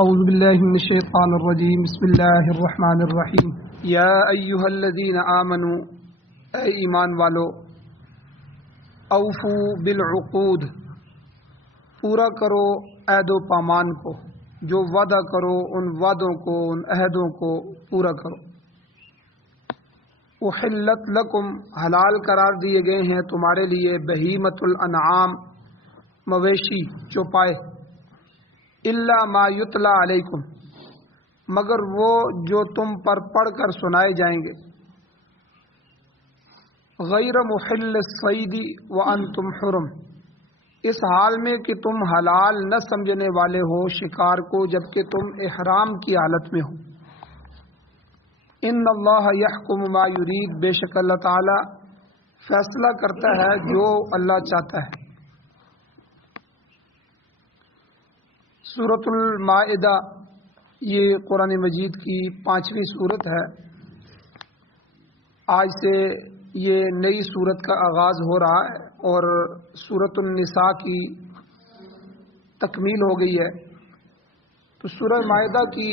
اعوذ باللہ من الشیطان الرجیم بسم اللہ الرحمن الرحیم یا ایہا الذین آمنوا اے ایمان والو اوفو بالعقود پورا کرو عہد و پیمان کو، جو وعدہ کرو ان وعدوں کو، ان عہدوں کو پورا کرو۔ احلت لکم حلال قرار دیے گئے ہیں تمہارے لیے بہیمۃ الانعام مویشی چوپائے، الا ما یتلا علیکم مگر وہ جو تم پر پڑھ کر سنائے جائیں گے، غیر محل الصید وانتم حرم اس حال میں کہ تم حلال نہ سمجھنے والے ہو شکار کو جبکہ تم احرام کی حالت میں ہو۔ ان اللہ یحکم ما یرید بے شک اللہ تعالی فیصلہ کرتا ہے جو اللہ چاہتا ہے۔ سورۃ المائدہ یہ قرآن مجید کی 5ویں سورت ہے۔ آج سے یہ نئی سورت کا آغاز ہو رہا ہے اور سورۃ النساء کی تکمیل ہو گئی ہے۔ تو سورہ مائدہ کی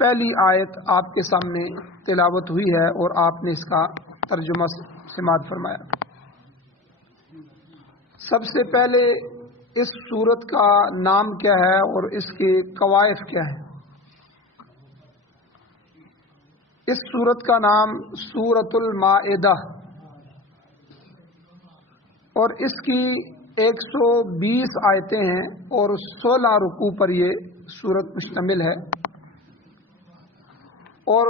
پہلی آیت آپ کے سامنے تلاوت ہوئی ہے اور آپ نے اس کا ترجمہ سماعت فرمایا۔ سب سے پہلے اس سورت کا نام کیا ہے اور اس کے قوائف کیا ہیں؟ اس سورت کا نام سورۃ المائدہ اور اس کی 120 آیتیں ہیں اور 16 رکوع پر یہ سورت مشتمل ہے۔ اور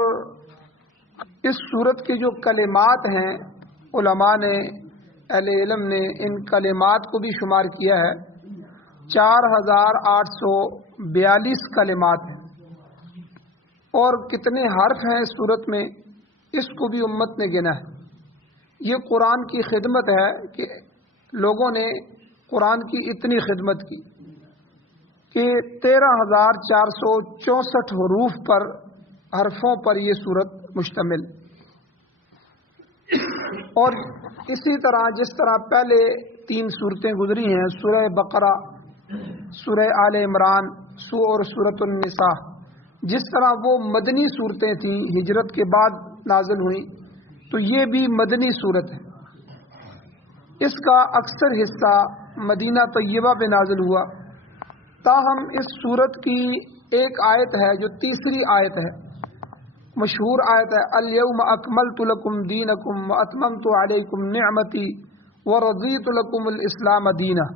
اس سورت کے جو کلمات ہیں علماء نے، اہل علم نے ان کلمات کو بھی شمار کیا ہے، 4842 کلمات ہیں۔ اور کتنے حرف ہیں اس سورت میں اس کو بھی امت نے گنا ہے۔ یہ قرآن کی خدمت ہے کہ لوگوں نے قرآن کی اتنی خدمت کی کہ 13464 حروف پر، حرفوں پر یہ سورت مشتمل۔ اور اسی طرح جس طرح پہلے 3 سورتیں گزری ہیں، سورہ بقرہ، سورہ آل عمران اور سورۃ النساء، جس طرح وہ مدنی صورتیں تھیں، ہجرت کے بعد نازل ہوئیں، تو یہ بھی مدنی صورت ہے۔ اس کا اکثر حصہ مدینہ طیبہ میں نازل ہوا، تاہم اس صورت کی ایک آیت ہے جو تیسری آیت ہے، مشہور آیت ہے، الیوم اکملت لکم دینکم واتممت علیکم نعمتی ورضیت لکم الاسلام دینا۔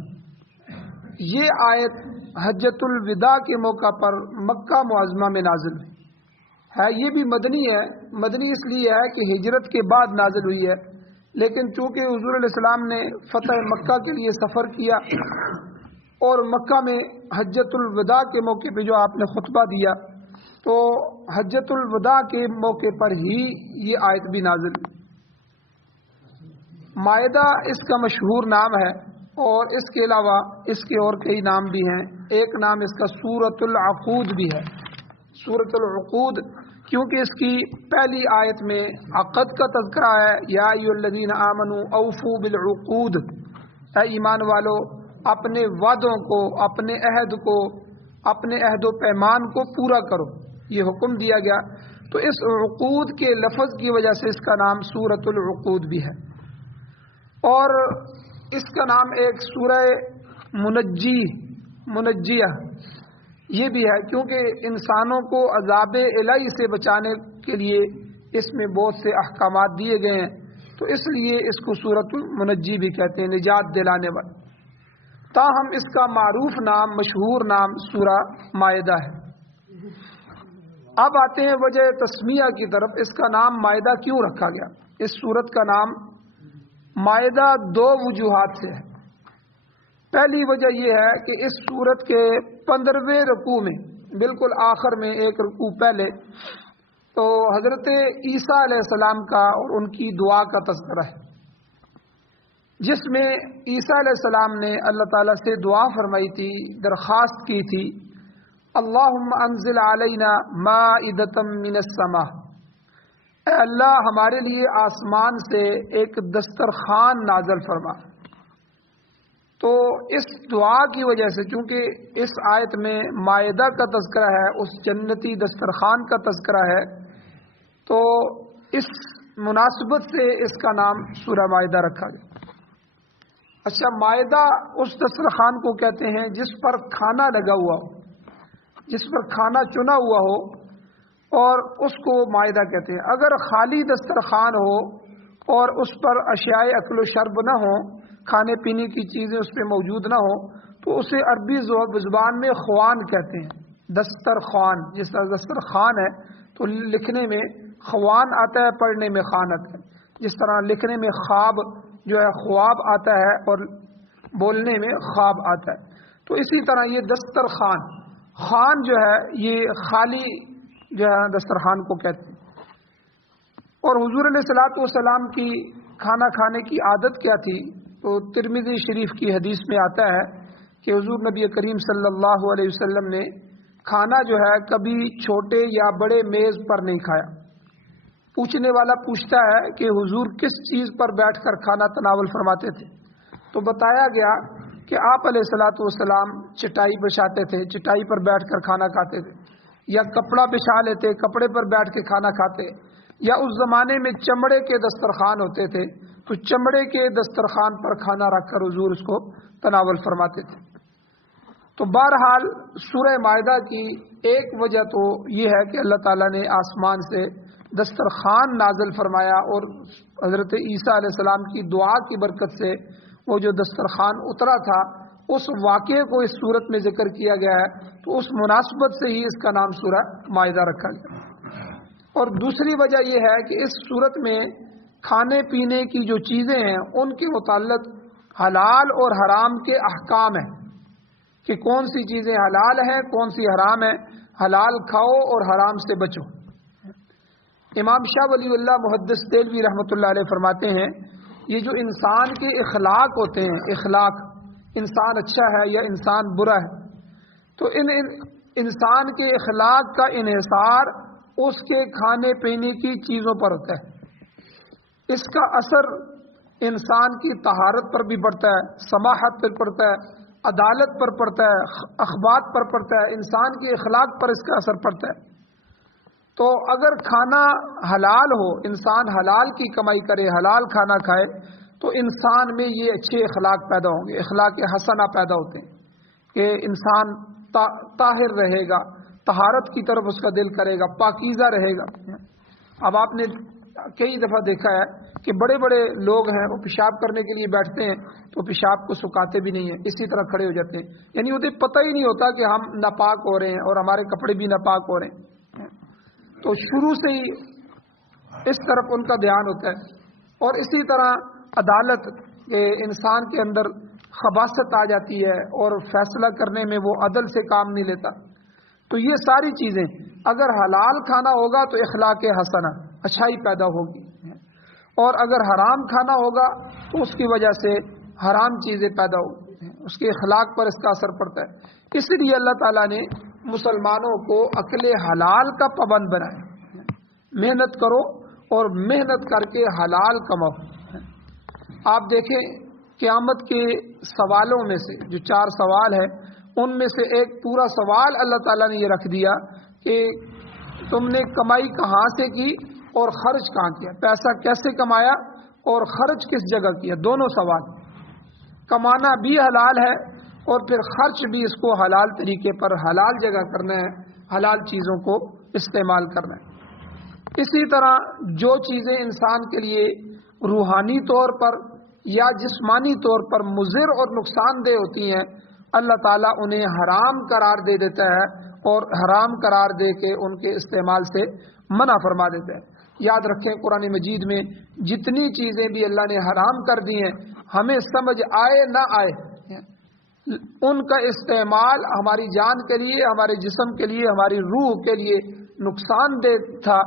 یہ آیت حجۃ الوداع کے موقع پر مکہ معظمہ میں نازل ہوئی ہے۔ یہ بھی مدنی ہے، مدنی اس لیے ہے کہ ہجرت کے بعد نازل ہوئی ہے، لیکن چونکہ حضور علیہ السلام نے فتح مکہ کے لیے سفر کیا اور مکہ میں حجۃ الوداع کے موقع پہ جو آپ نے خطبہ دیا، تو حجۃ الوداع کے موقع پر ہی یہ آیت بھی نازل ہوئی۔ مائدہ اس کا مشہور نام ہے اور اس کے علاوہ اس کے اور کئی نام بھی ہیں۔ ایک نام اس کا سورۃ العقود بھی ہے، سورۃ العقود، کیونکہ اس کی پہلی آیت میں عقد کا تذکرہ ہے، یا ایھا الذین آمنوا اوفوا بالعقود، اے ایمان والو اپنے وعدوں کو، اپنے عہد کو، اپنے عہد و پیمان کو پورا کرو، یہ حکم دیا گیا۔ تو اس عقود کے لفظ کی وجہ سے اس کا نام سورۃ العقود بھی ہے۔ اور اس کا نام ایک سورہ منجیہ یہ بھی ہے، کیونکہ انسانوں کو عذاب الہی سے بچانے کے لیے اس میں بہت سے احکامات دیے گئے ہیں، تو اس لیے اس کو سورۃ المنجی بھی کہتے ہیں، نجات دلانے والا۔ تاہم اس کا معروف نام، مشہور نام سورہ مائدہ ہے۔ اب آتے ہیں وجہ تسمیہ کی طرف، اس کا نام مائدہ کیوں رکھا گیا؟ اس سورت کا نام مائدہ 2 وجوہات سے ہے۔ پہلی وجہ یہ ہے کہ اس سورت کے 15ویں رکوع میں، بالکل آخر میں ایک رکوع پہلے، تو حضرت عیسیٰ علیہ السلام کا اور ان کی دعا کا تذکرہ ہے، جس میں عیسیٰ علیہ السلام نے اللہ تعالیٰ سے دعا فرمائی تھی، درخواست کی تھی، اللہم انزل علینا مائدۃ من السماء، اے اللہ ہمارے لیے آسمان سے ایک دسترخوان نازل فرما۔ تو اس دعا کی وجہ سے، چونکہ اس آیت میں مائدہ کا تذکرہ ہے، اس جنتی دسترخوان کا تذکرہ ہے، تو اس مناسبت سے اس کا نام سورہ مائدہ رکھا گیا۔ اچھا، مائدہ اس دسترخوان کو کہتے ہیں جس پر کھانا لگا ہوا ہو، جس پر کھانا چنا ہوا ہو، اور اس کو مائدہ کہتے ہیں۔ اگر خالی دسترخوان ہو اور اس پر اشیاء اکل و شرب نہ ہو، کھانے پینے کی چیزیں اس پہ موجود نہ ہو، تو اسے عربی زبان میں خوان کہتے ہیں، دسترخوان۔ جس طرح دسترخوان ہے تو لکھنے میں خوان آتا ہے، پڑھنے میں خوان آتا ہے، جس طرح لکھنے میں خواب جو ہے خواب آتا ہے اور بولنے میں خواب آتا ہے، تو اسی طرح یہ دسترخوان، خوان جو ہے یہ خالی جو ہے دسترخوان کو کہتے ہیں۔ اور حضور علیہ الصلوۃ والسلام کی کھانا کھانے کی عادت کیا تھی؟ تو ترمذی شریف کی حدیث میں آتا ہے کہ حضور نبی کریم صلی اللہ علیہ وسلم نے کھانا جو ہے کبھی چھوٹے یا بڑے میز پر نہیں کھایا۔ پوچھنے والا پوچھتا ہے کہ حضور کس چیز پر بیٹھ کر کھانا تناول فرماتے تھے؟ تو بتایا گیا کہ آپ علیہ الصلوۃ والسلام چٹائی بچھاتے تھے، چٹائی پر بیٹھ کر کھانا کھاتے تھے، یا کپڑا بچھا لیتے، کپڑے پر بیٹھ کے کھانا کھاتے، یا اس زمانے میں چمڑے کے دسترخوان ہوتے تھے تو چمڑے کے دسترخوان پر کھانا رکھ کر حضور اس کو تناول فرماتے تھے۔ تو بہرحال سورہ مائدہ کی ایک وجہ تو یہ ہے کہ اللہ تعالیٰ نے آسمان سے دسترخوان نازل فرمایا، اور حضرت عیسیٰ علیہ السلام کی دعا کی برکت سے وہ جو دسترخوان اترا تھا، اس واقعے کو اس صورت میں ذکر کیا گیا ہے، تو اس مناسبت سے ہی اس کا نام سورہ مائدہ رکھا گیا۔ اور دوسری وجہ یہ ہے کہ اس صورت میں کھانے پینے کی جو چیزیں ہیں ان کے متعلق حلال اور حرام کے احکام ہیں، کہ کون سی چیزیں حلال ہیں، کون سی حرام ہیں، حلال کھاؤ اور حرام سے بچو۔ امام شاہ ولی اللہ محدث دہلوی رحمۃ اللہ علیہ فرماتے ہیں، یہ جو انسان کے اخلاق ہوتے ہیں، اخلاق، انسان اچھا ہے یا انسان برا ہے، تو انسان کے اخلاق کا انحصار اس کے کھانے پینے کی چیزوں پر ہوتا ہے۔ اس کا اثر انسان کی طہارت پر بھی پڑتا ہے، سماحت پر پڑتا ہے، عدالت پر پڑتا ہے، اخبات پر پڑتا ہے، انسان کے اخلاق پر اس کا اثر پڑتا ہے۔ تو اگر کھانا حلال ہو، انسان حلال کی کمائی کرے، حلال کھانا کھائے، تو انسان میں یہ اچھے اخلاق پیدا ہوں گے، اخلاق حسنہ پیدا ہوتے ہیں کہ انسان طاہر رہے گا، طہارت کی طرف اس کا دل کرے گا، پاکیزہ رہے گا۔ اب آپ نے کئی دفعہ دیکھا ہے کہ بڑے بڑے لوگ ہیں، وہ پیشاب کرنے کے لیے بیٹھتے ہیں تو پیشاب کو سکھاتے بھی نہیں ہیں، اسی طرح کھڑے ہو جاتے ہیں، یعنی انہیں پتہ ہی نہیں ہوتا کہ ہم ناپاک ہو رہے ہیں اور ہمارے کپڑے بھی ناپاک ہو رہے ہیں۔ تو شروع سے ہی اس طرف ان کا دھیان ہوتا ہے۔ اور اسی طرح عدالت کے انسان کے اندر خباثت آ جاتی ہے اور فیصلہ کرنے میں وہ عدل سے کام نہیں لیتا۔ تو یہ ساری چیزیں اگر حلال کھانا ہوگا تو اخلاق حسنہ، اچھائی پیدا ہوگی، اور اگر حرام کھانا ہوگا تو اس کی وجہ سے حرام چیزیں پیدا ہوگی، اس کے اخلاق پر اس کا اثر پڑتا ہے۔ اس لیے اللہ تعالیٰ نے مسلمانوں کو عقل حلال کا پابند بنایا، محنت کرو اور محنت کر کے حلال کماؤ۔ آپ دیکھیں قیامت کے سوالوں میں سے جو 4 سوال ہے، ان میں سے ایک پورا سوال اللہ تعالیٰ نے یہ رکھ دیا کہ تم نے کمائی کہاں سے کی اور خرچ کہاں کیا، پیسہ کیسے کمایا اور خرچ کس جگہ کیا۔ دونوں سوال، کمانا بھی حلال ہے اور پھر خرچ بھی اس کو حلال طریقے پر حلال جگہ کرنا ہے، حلال چیزوں کو استعمال کرنا ہے۔ اسی طرح جو چیزیں انسان کے لیے روحانی طور پر یا جسمانی طور پر مضر اور نقصان دہ ہوتی ہیں، اللہ تعالیٰ انہیں حرام قرار دے دیتا ہے اور حرام قرار دے کے ان کے استعمال سے منع فرما دیتا ہے۔ یاد رکھیں قرآن مجید میں جتنی چیزیں بھی اللہ نے حرام کر دی ہیں، ہمیں سمجھ آئے نہ آئے، ان کا استعمال ہماری جان کے لیے، ہمارے جسم کے لیے، ہماری روح کے لیے نقصان دہ تھا،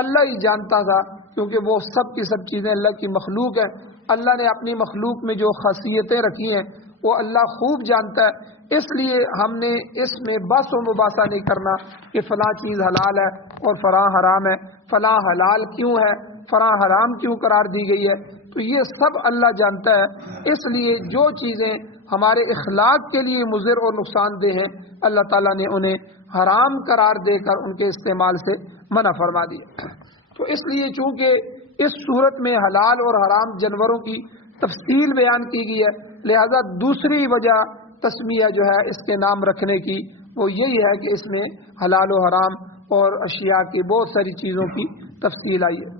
اللہ ہی جانتا تھا، کیونکہ وہ سب کی سب چیزیں اللہ کی مخلوق ہیں۔ اللہ نے اپنی مخلوق میں جو خاصیتیں رکھی ہیں وہ اللہ خوب جانتا ہے، اس لیے ہم نے اس میں بحث و مباحثہ نہیں کرنا کہ فلاں چیز حلال ہے اور فلاں حرام ہے، فلاں حلال کیوں ہے، فلاں حرام کیوں قرار دی گئی ہے، تو یہ سب اللہ جانتا ہے۔ اس لیے جو چیزیں ہمارے اخلاق کے لیے مضر اور نقصان دہ ہیں، اللہ تعالیٰ نے انہیں حرام قرار دے کر ان کے استعمال سے منع فرما دیا۔ تو اس لیے چونکہ اس صورت میں حلال اور حرام جانوروں کی تفصیل بیان کی گئی ہے، لہذا دوسری وجہ تسمیہ جو ہے اس کے نام رکھنے کی وہ یہی ہے کہ اس میں حلال و حرام اور اشیاء کی بہت ساری چیزوں کی تفصیل آئی ہے۔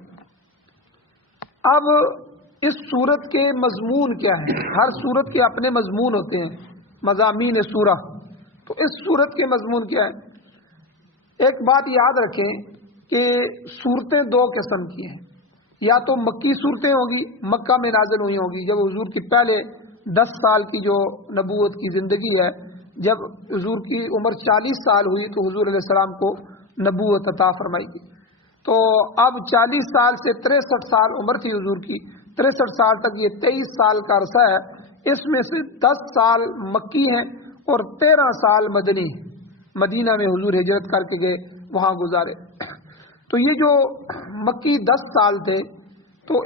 اب اس صورت کے مضمون کیا ہیں؟ ہر صورت کے اپنے مضمون ہوتے ہیں، مضامین سورہ۔ تو اس صورت کے مضمون کیا ہے؟ ایک بات یاد رکھیں کہ صورتیں دو قسم کی ہیں، یا تو مکی صورتیں ہوں گی، مکہ میں نازل ہوئی ہوں گی، جب حضور کی پہلے 10 سال کی جو نبوت کی زندگی ہے، جب حضور کی عمر 40 سال ہوئی تو حضور علیہ السلام کو نبوت عطا فرمائی گئی۔ تو اب 40 سال سے 63 سال عمر تھی حضور کی، 63 سال تک یہ 23 سال کا عرصہ ہے، اس میں سے 10 سال مکی ہیں اور 13 سال مدنی، مدینہ میں حضور ہجرت کر کے گئے، وہاں گزارے۔ تو یہ جو مکی 10 سال تھے، تو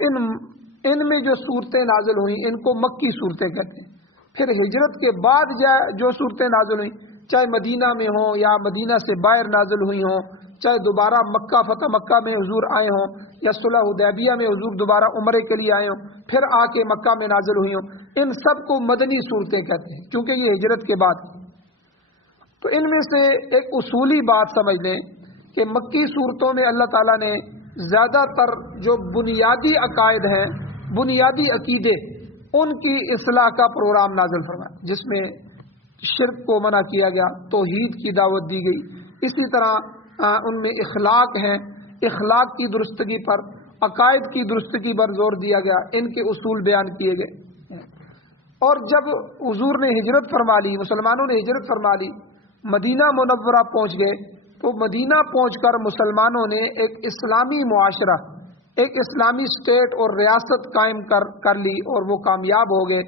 ان میں جو صورتیں نازل ہوئیں ان کو مکی صورتیں کہتے ہیں۔ پھر ہجرت کے بعد جو صورتیں نازل ہوئیں، چاہے مدینہ میں ہوں یا مدینہ سے باہر نازل ہوئی ہوں، چاہے دوبارہ مکہ فتح مکہ میں حضور آئے ہوں یا صلح حدیبیہ میں حضور دوبارہ عمرے کے لیے آئے ہوں، پھر آ کے مکہ میں نازل ہوئی ہوں، ان سب کو مدنی صورتیں کہتے ہیں کیونکہ یہ ہجرت کے بعد۔ تو ان میں سے ایک اصولی بات سمجھ لیں کہ مکی صورتوں میں اللہ تعالیٰ نے زیادہ تر جو بنیادی عقائد ہیں، بنیادی عقیدے، ان کی اصلاح کا پروگرام نازل فرمایا، جس میں شرک کو منع کیا گیا، توحید کی دعوت دی گئی۔ اسی طرح ان میں اخلاق ہیں، اخلاق کی درستگی پر، عقائد کی درستگی پر زور دیا گیا، ان کے اصول بیان کیے گئے۔ اور جب حضور نے ہجرت فرما لی، مسلمانوں نے ہجرت فرما لی، مدینہ منورہ پہنچ گئے، تو مدینہ پہنچ کر مسلمانوں نے ایک اسلامی معاشرہ، ایک اسلامی اسٹیٹ اور ریاست قائم کر لی اور وہ کامیاب ہو گئے۔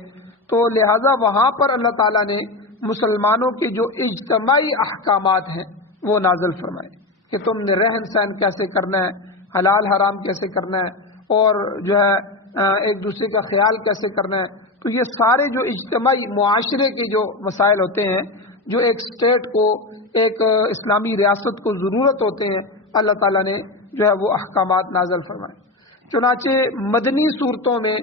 تو لہٰذا وہاں پر اللہ تعالیٰ نے مسلمانوں کے جو اجتماعی احکامات ہیں وہ نازل فرمائے کہ تم نے رہن سہن کیسے کرنا ہے، حلال حرام کیسے کرنا ہے، اور جو ہے ایک دوسرے کا خیال کیسے کرنا ہے۔ تو یہ سارے جو اجتماعی معاشرے کے جو مسائل ہوتے ہیں، جو ایک اسٹیٹ کو، ایک اسلامی ریاست کو ضرورت ہوتے ہیں، اللہ تعالیٰ نے جو ہے وہ احکامات نازل فرمائے۔ چنانچہ مدنی صورتوں میں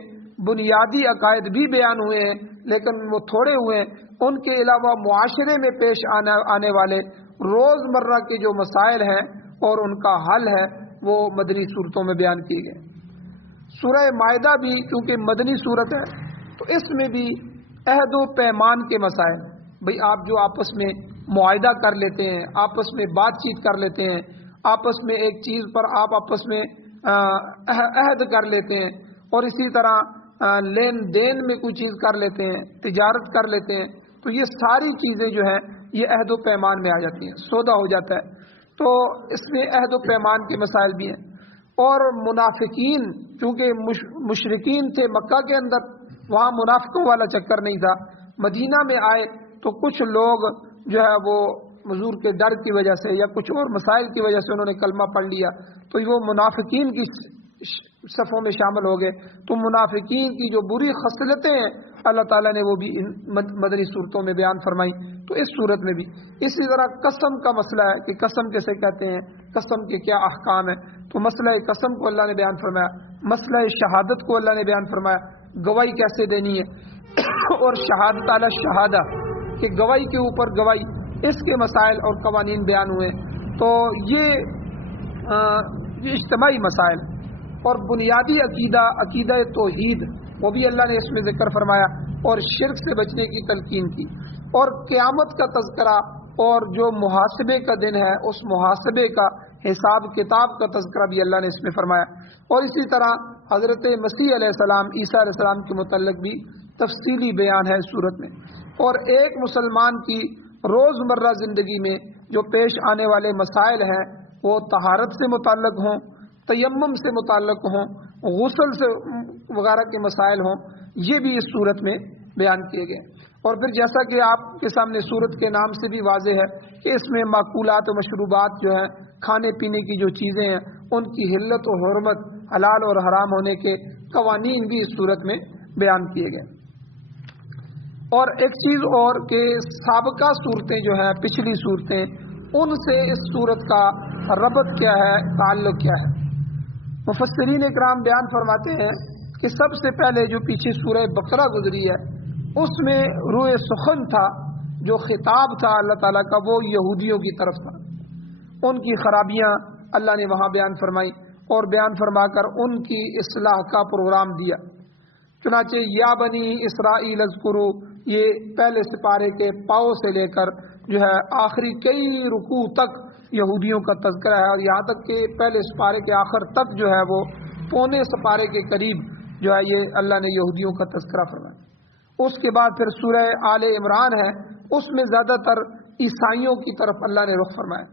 بنیادی عقائد بھی بیان ہوئے ہیں، لیکن وہ تھوڑے ہوئے ہیں۔ ان کے علاوہ معاشرے میں پیش آنے والے روز مرہ کے جو مسائل ہیں اور ان کا حل ہے، وہ مدنی صورتوں میں بیان کیے گئے۔ سورہ مائدہ بھی چونکہ مدنی صورت ہے، تو اس میں بھی عہد و پیمان کے مسائل، بھئی آپ جو آپس میں معاہدہ کر لیتے ہیں، آپس میں بات چیت کر لیتے ہیں، آپس میں ایک چیز پر آپ آپس میں عہد کر لیتے ہیں، اور اسی طرح لین دین میں کوئی چیز کر لیتے ہیں، تجارت کر لیتے ہیں، تو یہ ساری چیزیں جو ہیں یہ عہد و پیمان میں آ جاتی ہیں، سودا ہو جاتا ہے۔ تو اس میں عہد و پیمان کے مسائل بھی ہیں۔ اور منافقین، چونکہ مشرکین تھے مکہ کے اندر، وہاں منافقوں والا چکر نہیں تھا، مدینہ میں آئے تو کچھ لوگ جو ہے وہ حضور کے ڈر کی وجہ سے یا کچھ اور مسائل کی وجہ سے انہوں نے کلمہ پڑھ لیا، تو وہ منافقین کی صفوں میں شامل ہو گئے۔ تو منافقین کی جو بری خصلتیں ہیں اللہ تعالیٰ نے وہ بھی ان مدنی صورتوں میں بیان فرمائی۔ تو اس صورت میں بھی اسی طرح قسم کا مسئلہ ہے کہ قسم کیسے کہتے ہیں، قسم کے کیا احکام ہیں، تو مسئلہ قسم کو اللہ نے بیان فرمایا، مسئلہ شہادت کو اللہ نے بیان فرمایا، گواہی کیسے دینی ہے، اور شہادت علی شہادہ کہ گواہی کے اوپر گواہی، اس کے مسائل اور قوانین بیان ہوئے۔ تو یہ اجتماعی مسائل اور بنیادی عقیدہ توحید، وہ بھی اللہ نے اس میں ذکر فرمایا، اور شرک سے بچنے کی تلقین کی، اور قیامت کا تذکرہ، اور جو محاسبے کا دن ہے اس محاسبے کا حساب کتاب کا تذکرہ بھی اللہ نے اس میں فرمایا۔ اور اسی طرح حضرت مسیح علیہ السلام، عیسیٰ علیہ السلام کے متعلق بھی تفصیلی بیان ہے اس صورت میں۔ اور ایک مسلمان کی روزمرہ زندگی میں جو پیش آنے والے مسائل ہیں وہ طہارت سے متعلق ہوں، تیمم سے متعلق ہوں، غسل سے وغیرہ کے مسائل ہوں، یہ بھی اس صورت میں بیان کیے گئے۔ اور پھر جیسا کہ آپ کے سامنے صورت کے نام سے بھی واضح ہے کہ اس میں معقولات و مشروبات جو ہیں، کھانے پینے کی جو چیزیں ہیں، ان کی حلت و حرمت، حلال اور حرام ہونے کے قوانین بھی اس صورت میں بیان کیے گئے۔ اور ایک چیز اور کہ سابقہ صورتیں جو ہیں پچھلی صورتیں ان سے اس صورت کا ربط کیا ہے، تعلق کیا ہے۔ مفسرین اکرام بیان فرماتے ہیں کہ سب سے پہلے جو پیچھے سورہ بقرہ گزری ہے اس میں روئے سخن تھا، جو خطاب تھا اللہ تعالیٰ کا وہ یہودیوں کی طرف تھا، ان کی خرابیاں اللہ نے وہاں بیان فرمائی اور بیان فرما کر ان کی اصلاح کا پروگرام دیا۔ چنانچہ یا بنی اسرائیل اذکروا، یہ پہلے سپارے کے پاؤں سے لے کر جو ہے آخری کئی رکوع تک یہودیوں کا تذکرہ ہے، اور یہاں تک کہ پہلے سپارے کے آخر تک جو ہے وہ پونے سپارے کے قریب جو ہے یہ اللہ نے یہودیوں کا تذکرہ فرمایا۔ اس کے بعد پھر سورہ آل عمران ہے، اس میں زیادہ تر عیسائیوں کی طرف اللہ نے رخ فرمایا۔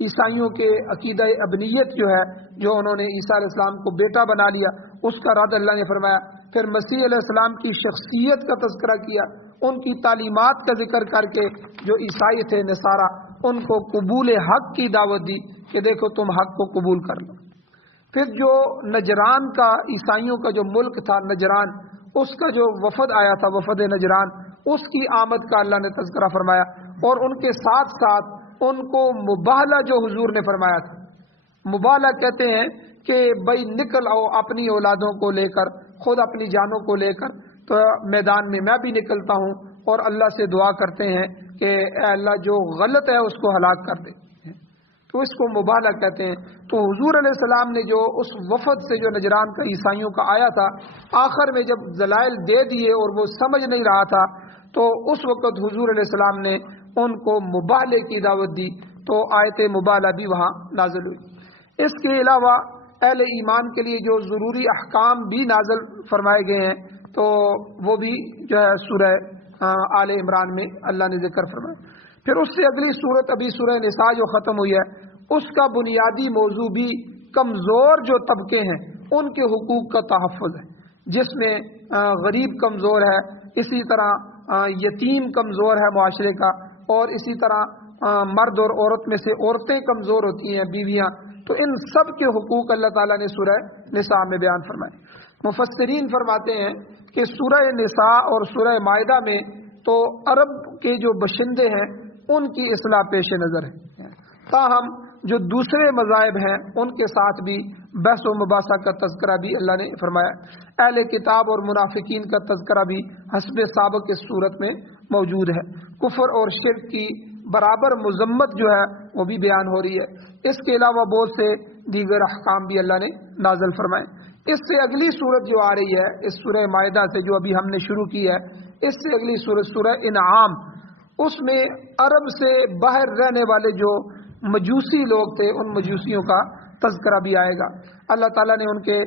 عیسائیوں کے عقیدہ ابنیت جو ہے، جو انہوں نے عیسیٰ علیہ السلام کو بیٹا بنا لیا، اس کا رد اللہ نے فرمایا۔ پھر مسیح علیہ السلام کی شخصیت کا تذکرہ کیا، ان کی تعلیمات کا ذکر کر کے جو عیسائی تھے نصارہ ان کو قبول حق کی دعوت دی کہ دیکھو تم حق کو قبول کر لو۔ پھر جو نجران کا عیسائیوں کا جو ملک تھا نجران، اس کا جو وفد آیا تھا وفد نجران، اس کی آمد کا اللہ نے تذکرہ فرمایا، اور ان کے ساتھ ساتھ ان کو مباہلہ جو حضور نے فرمایا تھا، مباہلہ کہتے ہیں کہ بھائی نکل آؤ اپنی اولادوں کو لے کر، خود اپنی جانوں کو لے کر تو میدان میں میں بھی نکلتا ہوں، اور اللہ سے دعا کرتے ہیں کہ اے اللہ جو غلط ہے اس کو ہلاک کر دے، تو اس کو مباہلہ کہتے ہیں۔ تو حضور علیہ السلام نے جو اس وفد سے جو نجران کا عیسائیوں کا آیا تھا، آخر میں جب دلائل دے دیے اور وہ سمجھ نہیں رہا تھا، تو اس وقت حضور علیہ السلام نے ان کو مباہلے کی دعوت دی، تو آیت مباہلہ بھی وہاں نازل ہوئی۔ اس کے علاوہ اہل ایمان کے لیے جو ضروری احکام بھی نازل فرمائے گئے ہیں، تو وہ بھی جو ہے سورہ آل عمران میں اللہ نے ذکر فرمایا۔ پھر اس سے اگلی صورت ابھی سورہ نساء جو ختم ہوئی ہے، اس کا بنیادی موضوع بھی کمزور جو طبقے ہیں ان کے حقوق کا تحفظ ہے، جس میں غریب کمزور ہے، اسی طرح یتیم کمزور ہے معاشرے کا، اور اسی طرح مرد اور عورت میں سے عورتیں کمزور ہوتی ہیں، بیویاں، تو ان سب کے حقوق اللہ تعالیٰ نے سورہ نساء میں بیان فرمائے۔ مفسرین فرماتے ہیں کہ سورہ نساء اور سورہ مائدہ میں تو عرب کے جو باشندے ہیں ان کی اصلاح پیش نظر ہے، تاہم جو دوسرے مذاہب ہیں ان کے ساتھ بھی بحث و مباحثہ کا تذکرہ بھی اللہ نے فرمایا۔ اہل کتاب اور منافقین کا تذکرہ بھی حسب سابق اس صورت میں موجود ہے۔ کفر اور شرک کی برابر مذمت جو ہے وہ بھی بیان ہو رہی ہے۔ اس کے علاوہ بہت سے دیگر احکام بھی اللہ نے نازل فرمائے۔ اس سے اگلی صورت جو آ رہی ہے، اس سورہ مائدہ سے جو ابھی ہم نے شروع کی ہے، اس سے اگلی صورت سورہ انعام، اس میں عرب سے باہر رہنے والے جو مجوسی لوگ تھے ان مجوسیوں کا تذکرہ بھی آئے گا۔ اللہ تعالیٰ نے ان کے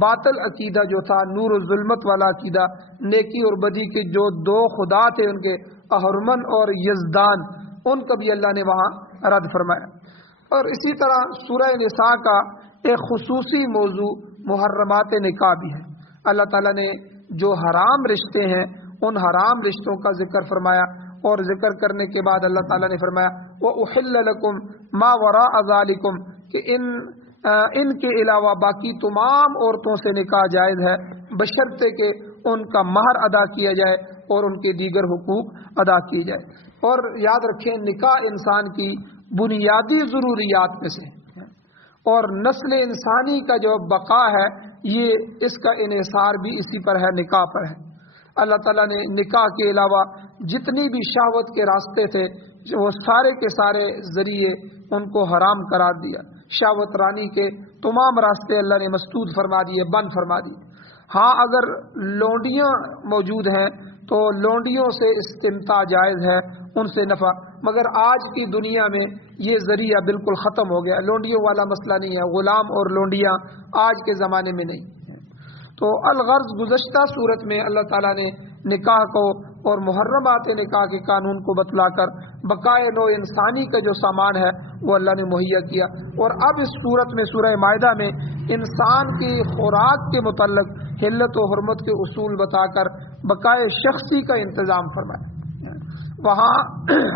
باطل عقیدہ جو تھا، نور و ظلمت والا عقیدہ، نیکی اور بدی کے جو دو خدا تھے ان کے، اہرمن اور یزدان، ان کا بھی اللہ نے وہاں رد فرمایا۔ اور اسی طرح سورہ نساء کا ایک خصوصی موضوع محرمات نکاح بھی ہے۔ اللہ تعالیٰ نے جو حرام رشتے ہیں ان حرام رشتوں کا ذکر فرمایا، اور ذکر کرنے کے بعد اللہ تعالیٰ نے فرمایا وَأُحِلَّ لَكُمْ مَا وَرَاءَ ذَلِكُمْ، کہ ان کے علاوہ باقی تمام عورتوں سے نکاح جائز ہے، بشرطے کہ ان کا مہر ادا کیا جائے اور ان کے دیگر حقوق ادا کیے جائے۔ اور یاد رکھیں نکاح انسان کی بنیادی ضروریات میں سے، اور نسل انسانی کا جو بقا ہے یہ اس کا انحصار بھی اسی پر ہے، نکاح پر ہے۔ اللہ تعالیٰ نے نکاح کے علاوہ جتنی بھی شہوت کے راستے تھے وہ سارے کے سارے ذریعے ان کو حرام قرار دیا۔ شہوت رانی کے تمام راستے اللہ نے مسدود فرما دیے، بند فرما دیے۔ ہاں اگر لونڈیاں موجود ہیں تو لونڈیوں سے استمتاع جائز ہے، ان سے نفع، مگر آج کی دنیا میں یہ ذریعہ بالکل ختم ہو گیا، لونڈیوں والا مسئلہ نہیں ہے، غلام اور لونڈیاں آج کے زمانے میں نہیں۔ تو الغرض گزشتہ صورت میں اللہ تعالیٰ نے نکاح کو اور محرمات نکاح کے قانون کو بتلا کر بقائے نوع انسانی کا جو سامان ہے وہ اللہ نے مہیا کیا، اور اب اس صورت میں سورہ مائدہ میں انسان کی خوراک کے متعلق حلت و حرمت کے اصول بتا کر بقائے شخصی کا انتظام فرمایا۔ وہاں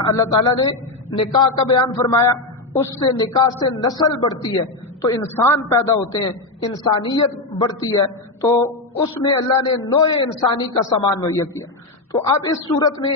اللہ تعالیٰ نے نکاح کا بیان فرمایا، اس سے نکاح سے نسل بڑھتی ہے تو انسان پیدا ہوتے ہیں، انسانیت بڑھتی ہے، تو اس میں اللہ نے نوع انسانی کا سامان مہیا کیا۔ تو اب اس صورت میں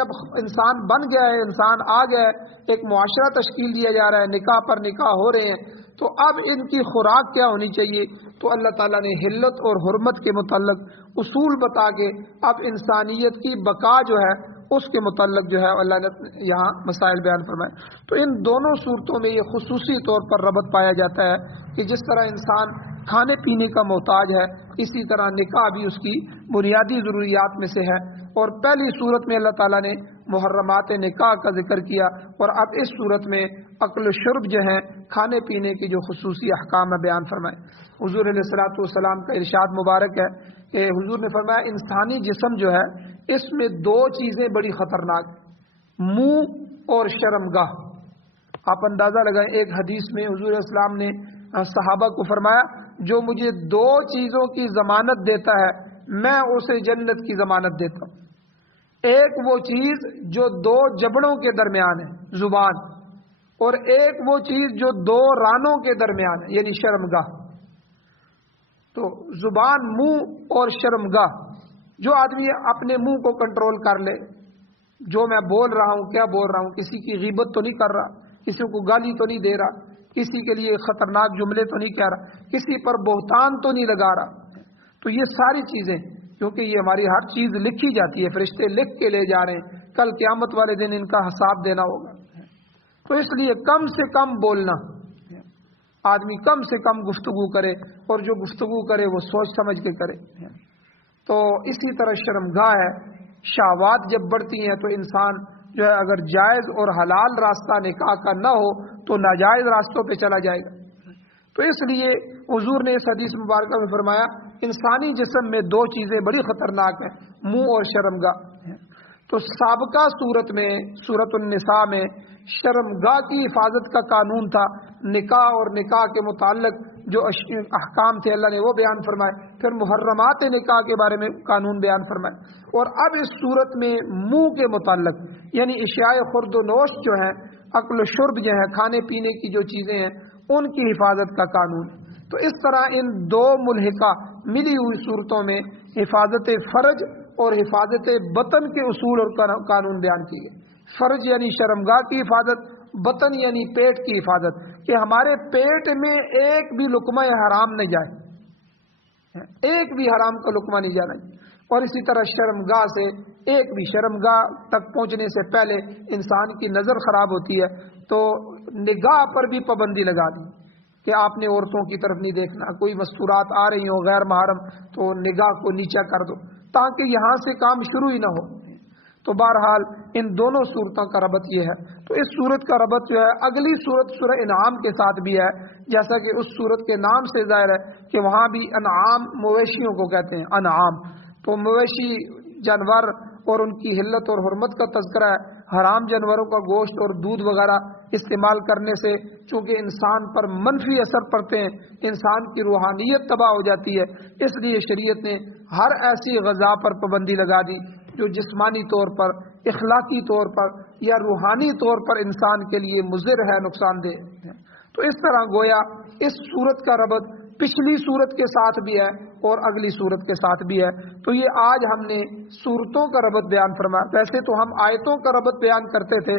اب انسان بن گیا ہے، انسان آ گیا ہے، ایک معاشرہ تشکیل دیا جا رہا ہے، نکاح پر نکاح ہو رہے ہیں، تو اب ان کی خوراک کیا ہونی چاہیے؟ تو اللہ تعالیٰ نے حلت اور حرمت کے متعلق اصول بتا کے اب انسانیت کی بقا جو ہے اس کے متعلق جو ہے اللہ نے یہاں مسائل بیان فرمائے۔ تو ان دونوں صورتوں میں یہ خصوصی طور پر ربط پایا جاتا ہے کہ جس طرح انسان کھانے پینے کا محتاج ہے، اسی طرح نکاح بھی اس کی بنیادی ضروریات میں سے ہے۔ اور پہلی صورت میں اللہ تعالیٰ نے محرمات نکاح کا ذکر کیا، اور اب اس صورت میں اکل و شرب جو ہیں کھانے پینے کی جو خصوصی احکام بیان فرمائے۔ حضور علیہ الصلوۃ والسلام کا ارشاد مبارک ہے کہ حضور نے فرمایا انسانی جسم جو ہے اس میں دو چیزیں بڑی خطرناک، منہ اور شرمگاہ۔ آپ اندازہ لگائیں، ایک حدیث میں حضور علیہ السلام نے صحابہ کو فرمایا جو مجھے دو چیزوں کی ضمانت دیتا ہے میں اسے جنت کی ضمانت دیتا ہوں۔ ایک وہ چیز جو دو جبڑوں کے درمیان ہے، زبان، اور ایک وہ چیز جو دو رانوں کے درمیان ہے، یعنی شرمگاہ۔ تو زبان، منہ اور شرمگاہ، جو آدمی اپنے منہ کو کنٹرول کر لے، جو میں بول رہا ہوں کیا بول رہا ہوں، کسی کی غیبت تو نہیں کر رہا، کسی کو گالی تو نہیں دے رہا، کسی کے لیے خطرناک جملے تو نہیں کہہ رہا، کسی پر بہتان تو نہیں لگا رہا، تو یہ ساری چیزیں، کیونکہ یہ ہماری ہر چیز لکھی جاتی ہے، فرشتے لکھ کے لے جا رہے ہیں، کل قیامت والے دن ان کا حساب دینا ہوگا، تو اس لیے کم سے کم بولنا، آدمی کم سے کم گفتگو کرے، اور جو گفتگو کرے وہ سوچ سمجھ کے کرے۔ تو اسی طرح شرمگاہ ہے، شہوات جب بڑھتی ہیں تو انسان جو ہے اگر جائز اور حلال راستہ نکاح کا نہ ہو تو ناجائز راستوں پہ چلا جائے گا۔ تو اس لیے حضور نے اس حدیث مبارکہ میں فرمایا انسانی جسم میں دو چیزیں بڑی خطرناک ہیں، منہ اور شرمگاہ۔ تو سابقہ صورت میں سورۃ النساء میں شرمگاہ کی حفاظت کا قانون تھا، نکاح اور نکاح کے متعلق جو احکام تھے اللہ نے وہ بیان فرمائے، پھر محرمات نکاح کے بارے میں قانون بیان فرمائے، اور اب اس صورت میں منہ کے متعلق یعنی اشیاء خورد و نوش جو ہیں، اکل و شرب جو ہے کھانے پینے کی جو چیزیں ہیں ان کی حفاظت کا قانون۔ تو اس طرح ان دو ملحقہ ملی ہوئی صورتوں میں حفاظت فرج اور حفاظت بطن کے اصول اور قانون بیان کیے گئے۔ فرج یعنی شرمگاہ کی حفاظت، بطن یعنی پیٹ کی حفاظت، کہ ہمارے پیٹ میں ایک بھی لقمہ حرام نہیں جائے، ایک بھی حرام کا لقمہ نہیں جانا، اور اسی طرح شرمگاہ سے ایک بھی شرمگاہ تک پہنچنے سے پہلے انسان کی نظر خراب ہوتی ہے، تو نگاہ پر بھی پابندی لگا دی کہ آپ نے عورتوں کی طرف نہیں دیکھنا، کوئی مستورات آ رہی ہوں غیر محرم تو نگاہ کو نیچا کر دو تاکہ یہاں سے کام شروع ہی نہ ہو۔ تو بہرحال ان دونوں صورتوں کا ربط یہ ہے۔ تو اس صورت کا ربط جو ہے اگلی صورت سورہ انعام کے ساتھ بھی ہے، جیسا کہ اس صورت کے نام سے ظاہر ہے کہ وہاں بھی انعام مویشیوں کو کہتے ہیں، انعام تو مویشی جانور اور ان کی حلت اور حرمت کا تذکرہ ہے۔ حرام جانوروں کا گوشت اور دودھ وغیرہ استعمال کرنے سے چونکہ انسان پر منفی اثر پڑتے ہیں، انسان کی روحانیت تباہ ہو جاتی ہے، اس لیے شریعت نے ہر ایسی غذا پر پابندی لگا دی جو جسمانی طور پر، اخلاقی طور پر یا روحانی طور پر انسان کے لیے مضر ہے، نقصان دہ ہے۔ تو اس طرح گویا اس صورت کا ربط پچھلی صورت کے ساتھ بھی ہے اور اگلی صورت کے ساتھ بھی ہے۔ تو یہ آج ہم نے صورتوں کا ربط بیان فرمایا، ویسے تو ہم آیتوں کا ربط بیان کرتے تھے،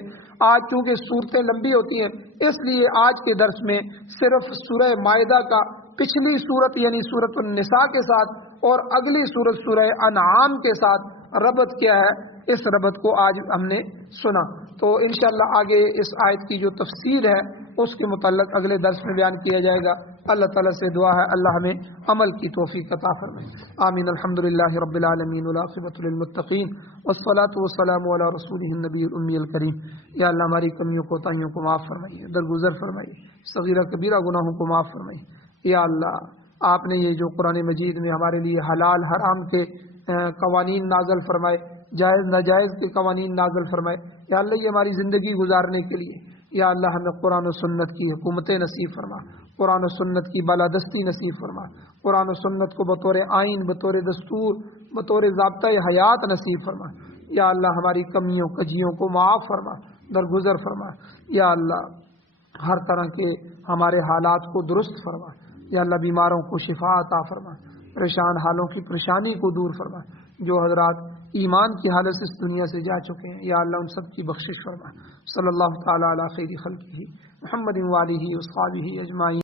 آج چونکہ صورتیں لمبی ہوتی ہیں اس لیے آج کے درس میں صرف سورہ مائدہ کا پچھلی صورت یعنی سورۃ النساء کے ساتھ اور اگلی صورت سورہ انعام کے ساتھ ربط کیا ہے، اس ربط کو آج ہم نے سنا۔ تو انشاءاللہ آگے اس آیت کی جو تفسیر ہے اس کے متعلق اگلے درس میں بیان کیا جائے گا۔ اللہ تعالیٰ سے دعا ہے اللہ ہمیں عمل کی توفیق عطا فرمائے، آمین۔ الحمدللہ رب العالمین والعاقبۃ للمتقین والصلاۃ والسلام علی رسولہ النبی الامی الکریم۔ یا اللہ ہماری کمیوں کوتاہیوں کو معاف فرمائیے، درگزر فرمائیے، صغیرہ کبیرہ گناہوں کو معاف فرمائیے۔ یا اللہ آپ نے یہ جو قرآن مجید میں ہمارے لیے حلال حرام کے قوانین نازل فرمائے، جائز ناجائز کے قوانین نازل فرمائے، یا اللہ یہ ہماری زندگی گزارنے کے لیے یا اللہ ہمیں قرآن و سنت کی حکومت نصیب فرما، قرآن و سنت کی بالادستی نصیب فرما، قرآن و سنت کو بطور آئین، بطور دستور، بطور ضابطۂ حیات نصیب فرما۔ یا اللہ ہماری کمیوں کجیوں کو معاف فرما، درگزر فرما۔ یا اللہ ہر طرح کے ہمارے حالات کو درست فرما۔ یا اللہ بیماروں کو شفا عطا فرما، پریشان حالوں کی پریشانی کو دور فرما۔ جو حضرات ایمان کی حالت سے اس دنیا سے جا چکے ہیں، یا اللہ ان سب کی بخشش فرما۔ صلی اللہ تعالی علی خیر خلقہ محمد و آلہ و اصحابہ اجمعین۔